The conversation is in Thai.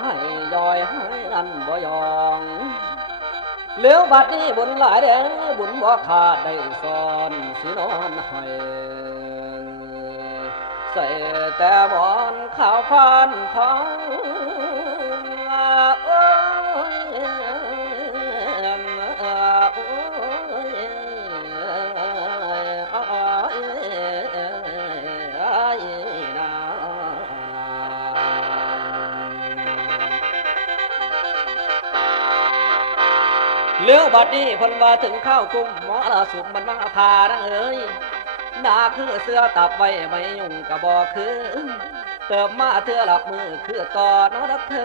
ให้ย่อยให้นั่นบ่ยองเหลียวบัดนี้บุญหลายแดงบุญบ่ขาดได้ซ้อนสินอนให้ใส่แต่บอนข้าวพานของโอ้เลี้ยวบัดนี้พนว่าถึงข้าวกุ้มหมอละสุมมันมาพาดังเอ้ยหน้าคือเสื้อตับไว้ไม่ยุ่งกะบอกคือเติมมาเธอหลับมือคือต่อนอรักเธอ